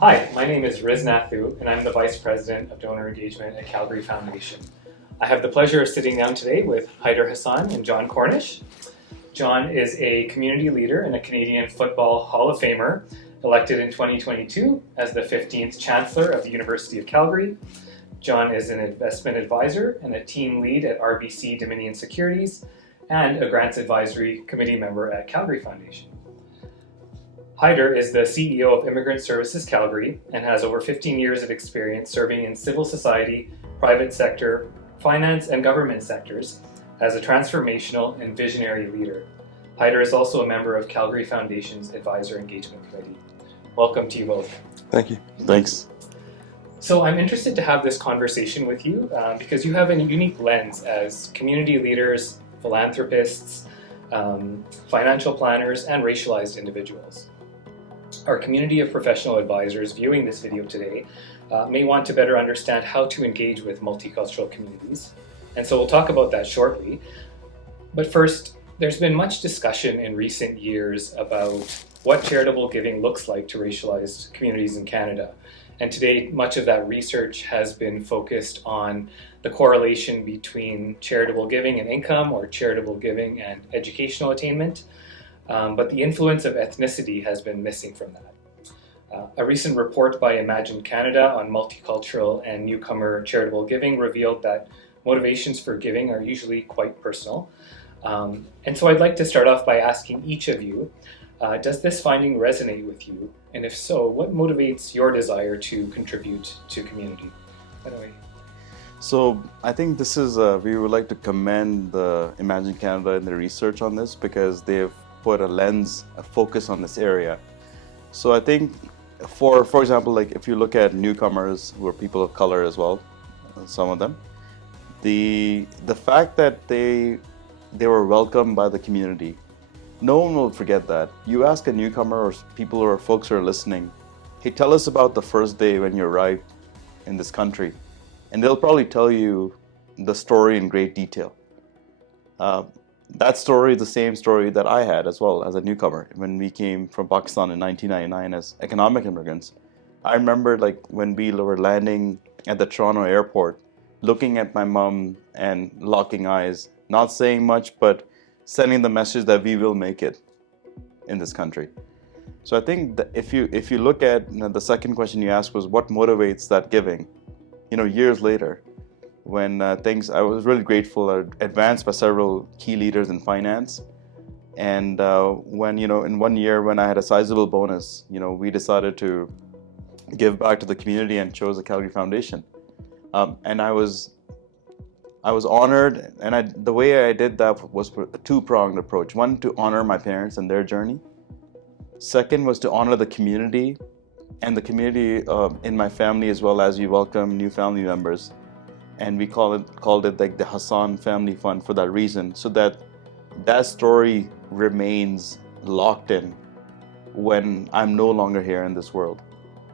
Hi, my name is Riz Nathu, and I'm the Vice President of Donor Engagement at Calgary Foundation. I have the pleasure of sitting down today with Hyder Hassan and John Cornish. John is a community leader and a Canadian Football Hall of Famer, elected in 2022 as the 15th Chancellor of the University of Calgary. John is an investment advisor and a team lead at RBC Dominion Securities and a Grants Advisory Committee member at Calgary Foundation. Hyder is the CEO of Immigrant Services Calgary and has over 15 years of experience serving in civil society, private sector, finance, and government sectors as a transformational and visionary leader. Hyder is also a member of Calgary Foundation's Advisor Engagement Committee. Welcome to you both. Thank you. Thanks. So I'm interested to have this conversation with you because you have a unique lens as community leaders, philanthropists, financial planners, and racialized individuals. Our community of professional advisors viewing this video today may want to better understand how to engage with multicultural communities, and so we'll talk about that shortly. But first, there's been much discussion in recent years about what charitable giving looks like to racialized communities in Canada. And today, much of that research has been focused on the correlation between charitable giving and income, or charitable giving and educational attainment. But the influence of ethnicity has been missing from that. A recent report by Imagine Canada on multicultural and newcomer charitable giving revealed that motivations for giving are usually quite personal. And so I'd like to start off by asking each of you, does this finding resonate with you? And if so, what motivates your desire to contribute to community? Anyway. So I think this is, we would like to commend the Imagine Canada and the research on this because they've put a lens, a focus on this area. So I think, for example, like if you look at newcomers who are people of color as well, some of them, the fact that they were welcomed by the community, no one will forget that. You ask a newcomer or people or folks who are listening, hey, tell us about the first day when you arrived in this country, and they'll probably tell you the story in great detail. That story is the same story that I had as well as a newcomer when we came from Pakistan in 1999 as economic immigrants. I remember like when we were landing at the Toronto airport, looking at my mom and locking eyes, not saying much, but sending the message that we will make it in this country. So I think that if you look at the second question you asked was what motivates that giving, years later, when I was really grateful, advanced by several key leaders in finance. And when, in 1 year when I had a sizable bonus, we decided to give back to the community and chose the Calgary Foundation. And I was honored, and the way I did that was a two-pronged approach. One, to honor my parents and their journey. Second was to honor the community and the community in my family, as well as we welcome new family members. And we called it like the Hassan Family Fund for that reason, so that story remains locked in when I'm no longer here in this world,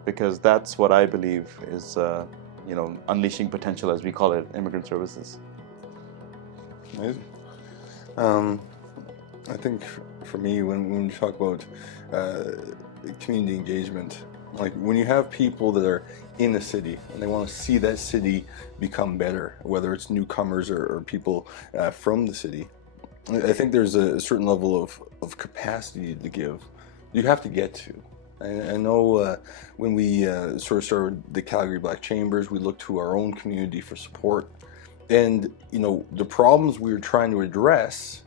because that's what I believe is unleashing potential, as we call it, immigrant services. Amazing. I think for me, when you talk about community engagement, like when you have people that are in a city and they want to see that city become better, whether it's newcomers or people from the city, I think there's a certain level of capacity to give you have to get to. I know when we sort of started the Calgary Black Chambers, we looked to our own community for support, and the problems we were trying to address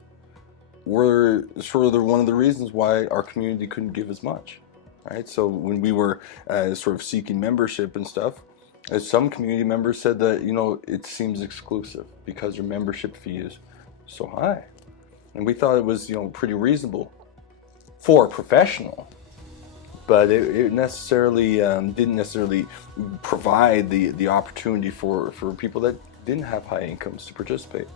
were sort of one of the reasons why our community couldn't give as much. Right? So when we were sort of seeking membership and stuff, some community members said that it seems exclusive because your membership fee is so high, and we thought it was pretty reasonable for a professional, but it necessarily didn't necessarily provide the opportunity for people that didn't have high incomes to participate.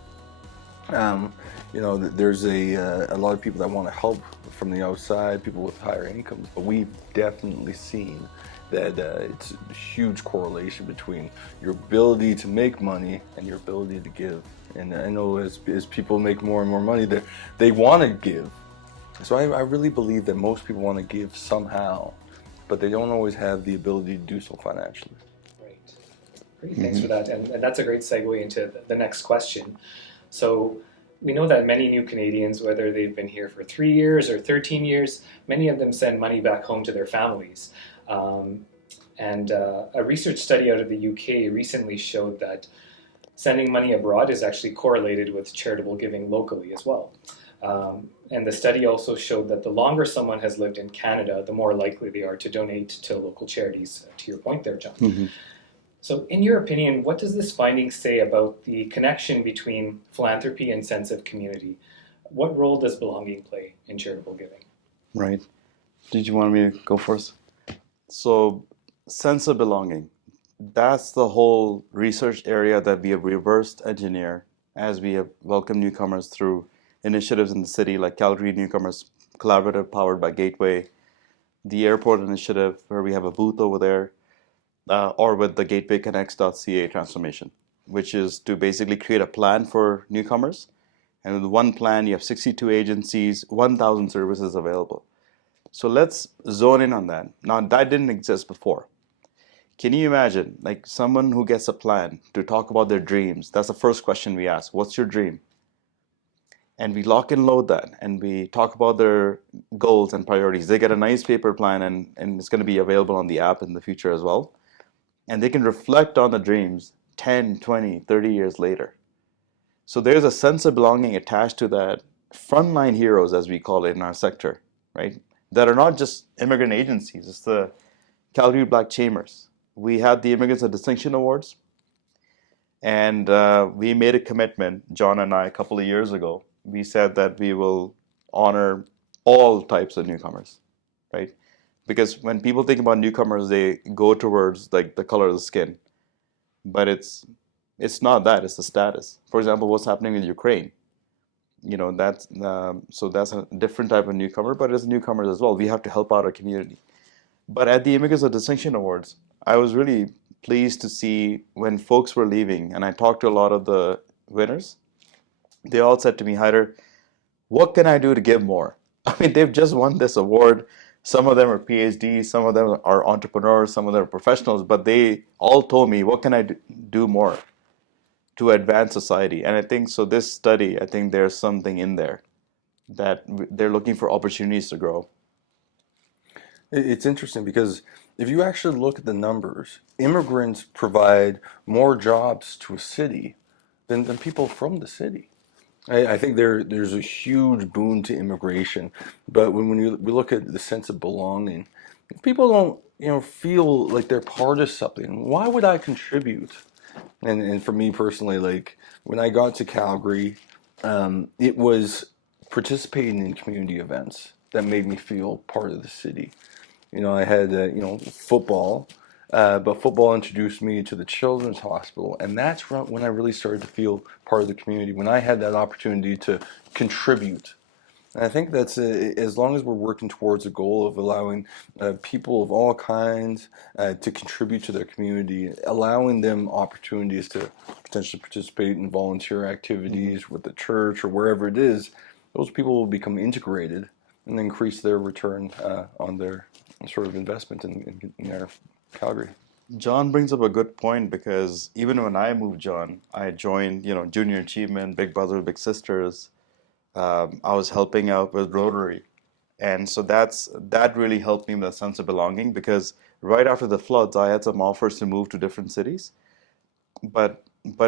There's a lot of people that want to help from the outside, people with higher incomes, but we've definitely seen that it's a huge correlation between your ability to make money and your ability to give. And I know as people make more and more money, they want to give. So I really believe that most people want to give somehow, but they don't always have the ability to do so financially. Right. Great, thanks for that. And that's a great segue into the next question. So we know that many new Canadians, whether they've been here for 3 years or 13 years, many of them send money back home to their families. A research study out of the UK recently showed that sending money abroad is actually correlated with charitable giving locally as well. And the study also showed that the longer someone has lived in Canada, the more likely they are to donate to local charities, to your point there, John. Mm-hmm. So in your opinion, what does this finding say about the connection between philanthropy and sense of community? What role does belonging play in charitable giving? Right. Did you want me to go first? So, sense of belonging. That's the whole research area that we have reversed engineer as we have welcomed newcomers through initiatives in the city like Calgary Newcomers Collaborative powered by Gateway, the airport initiative where we have a booth over there, or with the gatewayconnects.ca transformation, which is to basically create a plan for newcomers. And with one plan, you have 62 agencies, 1,000 services available. So let's zone in on that. Now, that didn't exist before. Can you imagine, like someone who gets a plan to talk about their dreams? That's the first question we ask. What's your dream? And we lock and load that, and we talk about their goals and priorities. They get a nice paper plan, and it's going to be available on the app in the future as well. And they can reflect on the dreams 10, 20, 30 years later. So there's a sense of belonging attached to that. Frontline heroes, as we call it in our sector, right? That are not just immigrant agencies. It's the Calgary Black Chambers. We had the Immigrants of Distinction Awards, and we made a commitment, John and I, a couple of years ago. We said that we will honor all types of newcomers, right? Because when people think about newcomers, they go towards like the color of the skin, but it's not that. It's the status. For example, what's happening in Ukraine. You know, that's so that's a different type of newcomer, but as newcomers as well, we have to help out our community. But at the Immigrants of Distinction Awards, I was really pleased to see when folks were leaving, and I talked to a lot of the winners. They all said to me, Hyder, what can I do to give more? I mean, they've just won this award. Some of them are PhDs, some of them are entrepreneurs, some of them are professionals, but they all told me, what can I do more to advance society? And I think, so this study, I think there's something in there that they're looking for opportunities to grow. It's interesting because if you actually look at the numbers, immigrants provide more jobs to a city than people from the city. I think there's a huge boon to immigration, but when we look at the sense of belonging, if people don't feel like they're part of something, why would I contribute? And for me personally, like when I got to Calgary, it was participating in community events that made me feel part of the city. I had football. But football introduced me to the children's hospital, and that's when I really started to feel part of the community, when I had that opportunity to contribute. And I think that's as long as we're working towards a goal of allowing people of all kinds to contribute to their community, allowing them opportunities to potentially participate in volunteer activities with the church or wherever it is, those people will become integrated and increase their return on their sort of investment in their Calgary. John brings up a good point, because even when I moved, John, I joined, Junior Achievement, Big Brother, Big Sisters. I was helping out with Rotary. And so that really helped me with a sense of belonging, because right after the floods, I had some offers to move to different cities. But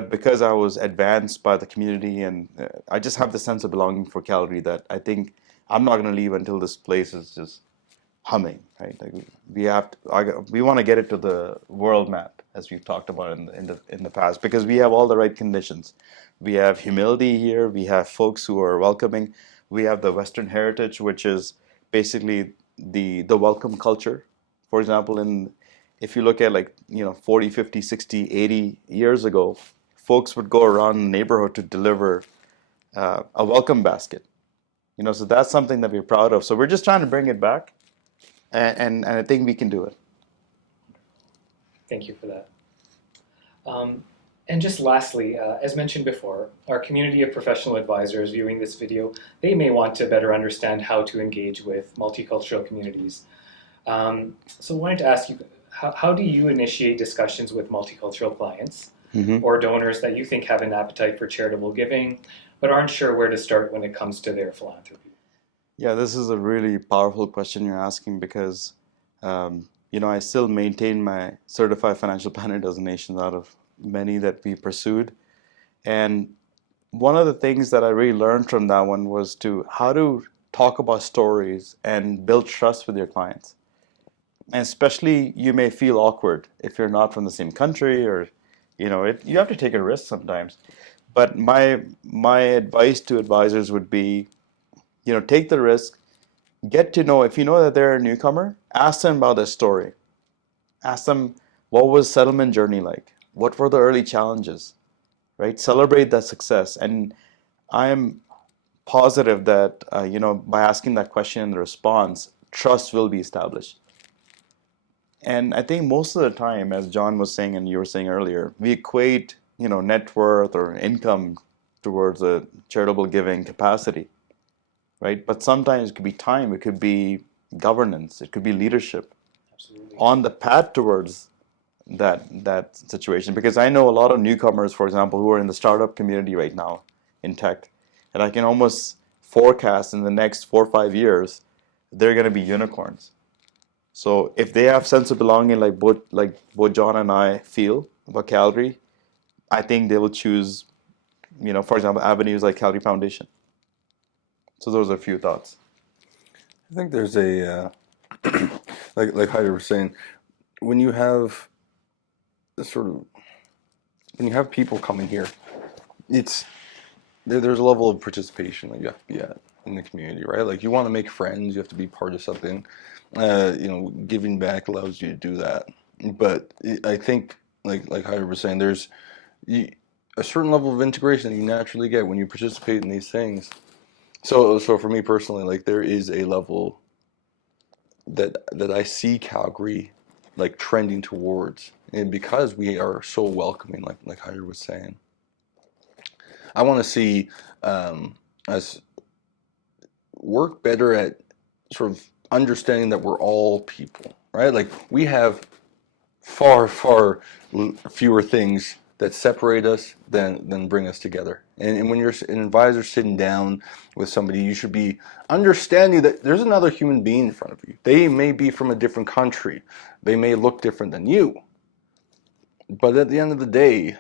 because I was advanced by the community, and I just have the sense of belonging for Calgary, that I think I'm not going to leave until this place is just humming, right? Like we want to get it to the world map, as we've talked about in the past, because we have all the right conditions. We have humility here. We have folks who are welcoming. We have the Western heritage, which is basically the welcome culture. For example, if you look at 40, 50, 60, 80 years ago, folks would go around the neighborhood to deliver a welcome basket. So that's something that we're proud of. So we're just trying to bring it back. And I think we can do it. Thank you for that. And just lastly, as mentioned before, our community of professional advisors viewing this video, they may want to better understand how to engage with multicultural communities. So I wanted to ask you, how do you initiate discussions with multicultural clients Hmm. or donors that you think have an appetite for charitable giving, but aren't sure where to start when it comes to their philanthropy? Yeah, this is a really powerful question you're asking because, I still maintain my certified financial planner designation out of many that we pursued. And one of the things that I really learned from that one was to how to talk about stories and build trust with your clients. And especially you may feel awkward if you're not from the same country or, you have to take a risk sometimes. But my advice to advisors would be, take the risk, get to know, if you know that they're a newcomer, ask them about their story. Ask them, what was settlement journey like? What were the early challenges? Right? Celebrate that success. And I am positive that, by asking that question and the response, trust will be established. And I think most of the time, as John was saying and you were saying earlier, we equate, net worth or income towards a charitable giving capacity, right? But sometimes it could be time, it could be governance, it could be leadership Absolutely. on the path towards that situation. Because I know a lot of newcomers, for example, who are in the startup community right now in tech, and I can almost forecast in the next 4 or 5 years they're going to be unicorns. So if they have sense of belonging, like both John and I feel about Calgary, I think they will choose, for example, avenues like Calgary Foundation. So those are a few thoughts. I think there's a like Hyder was saying, when you have this sort of when you have people coming here, it's there's a level of participation that you have to be at in the community, right? Like you want to make friends, you have to be part of something. Giving back allows you to do that. But I think, like Hyder was saying, there's a certain level of integration that you naturally get when you participate in these things. So for me personally, like there is a level that I see Calgary like trending towards, and because we are so welcoming, like Hyder was saying, I want to see us work better at sort of understanding that we're all people, right? Like we have far fewer things that separate us than bring us together. And when you're an advisor sitting down with somebody, you should be understanding that there's another human being in front of you. They may be from a different country. They may look different than you. But at the end of the day,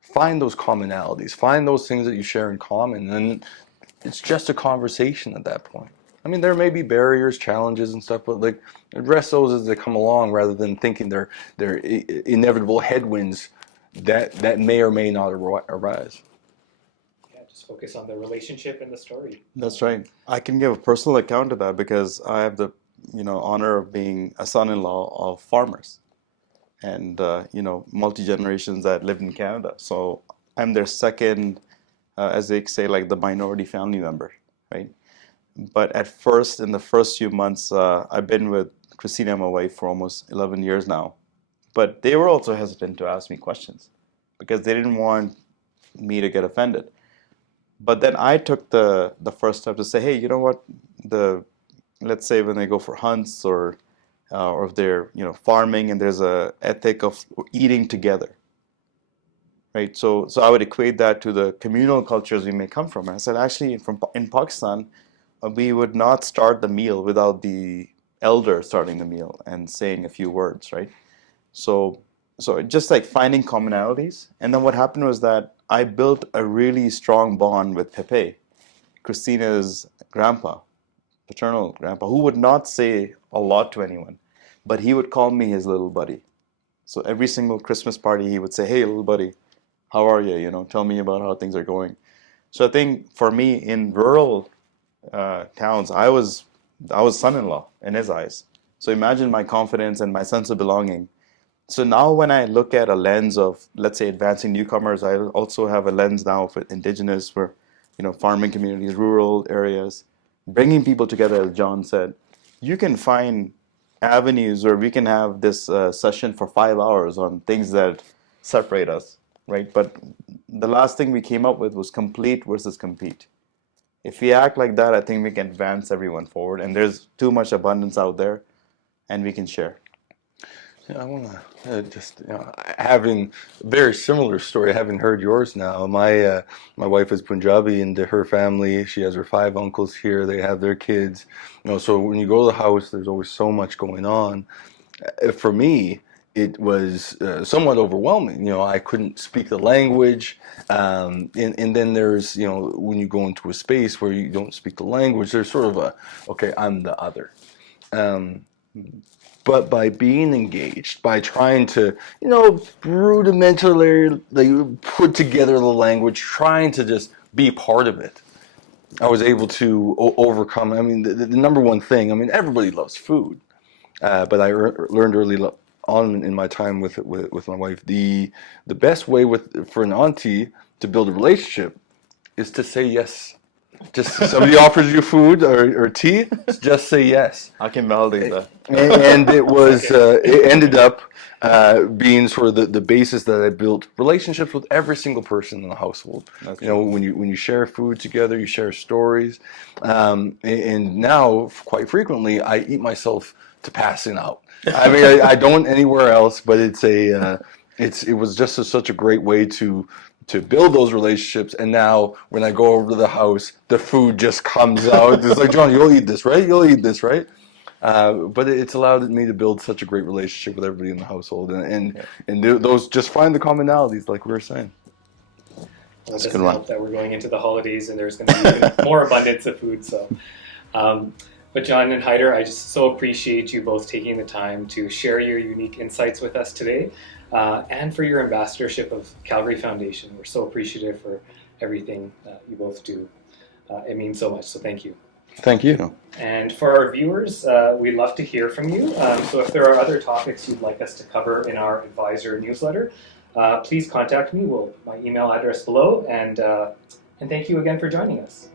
find those commonalities. Find those things that you share in common. And it's just a conversation at that point. I mean, there may be barriers, challenges, and stuff, but like address those as they come along, rather than thinking they're inevitable headwinds that may or may not arise. Yeah, just focus on the relationship and the story. That's right. I can give a personal account of that because I have the, honor of being a son-in-law of farmers and, multi-generations that lived in Canada. So I'm their second, as they say, like the minority family member, right? But at first, in the first few months, I've been with Christina, my wife, for almost 11 years now. But they were also hesitant to ask me questions because they didn't want me to get offended. But then I took the first step to say, hey, you know what? Let's say when they go for hunts or if they're farming and there's a ethic of eating together, right? So I would equate that to the communal cultures we may come from. And I said actually in Pakistan, we would not start the meal without the elder starting the meal and saying a few words, right? So just like finding commonalities. And then what happened was that I built a really strong bond with Pepe, Christina's grandpa, paternal grandpa, who would not say a lot to anyone, but he would call me his little buddy. So every single Christmas party, he would say, "Hey, little buddy, how are you? Tell me about how things are going." So I think for me in rural towns, I was son-in-law in his eyes. So imagine my confidence and my sense of belonging. So now when I look at a lens of, let's say, advancing newcomers, I also have a lens now for indigenous, for farming communities, rural areas, bringing people together, as John said. You can find avenues where we can have this session for 5 hours on things that separate us, right? But the last thing we came up with was complete versus compete. If we act like that, I think we can advance everyone forward. And there's too much abundance out there. and we can share. Yeah, I want to just having a very similar story. Having heard yours now, my wife is Punjabi, and her family, she has her 5 uncles here. They have their kids. So when you go to the house, there's always so much going on. For me, it was somewhat overwhelming. I couldn't speak the language, and then there's when you go into a space where you don't speak the language, there's sort of okay, I'm the other. Um, but by being engaged, by trying to, rudimentarily put together the language, trying to just be part of it, I was able to overcome. I mean, the number one thing. I mean, everybody loves food, but I learned early on in my time with my wife, the best way for an auntie to build a relationship is to say yes. Just somebody offers you food or tea, just say yes. I can validate that. And it was it ended up being sort of the basis that I built relationships with every single person in the household. That's When you share food together, you share stories, and now quite frequently I eat myself to passing out. I mean, I don't anywhere else, but it was just such a great way to build those relationships. And now when I go over to the house, the food just comes out. It's like, John, you'll eat this, right? You'll eat this, right? But it's allowed me to build such a great relationship with everybody in the household, and those just find the commonalities, like we were saying. Well, it doesn't help that we're going into the holidays and there's going to be even more abundance of food. So, but John and Hyder, I just so appreciate you both taking the time to share your unique insights with us today, and for your ambassadorship of Calgary Foundation. We're so appreciative for everything you both do. It means so much. So thank you. Thank you. And for our viewers, we'd love to hear from you. So if there are other topics you'd like us to cover in our advisor newsletter, please contact me. My email address below. And thank you again for joining us.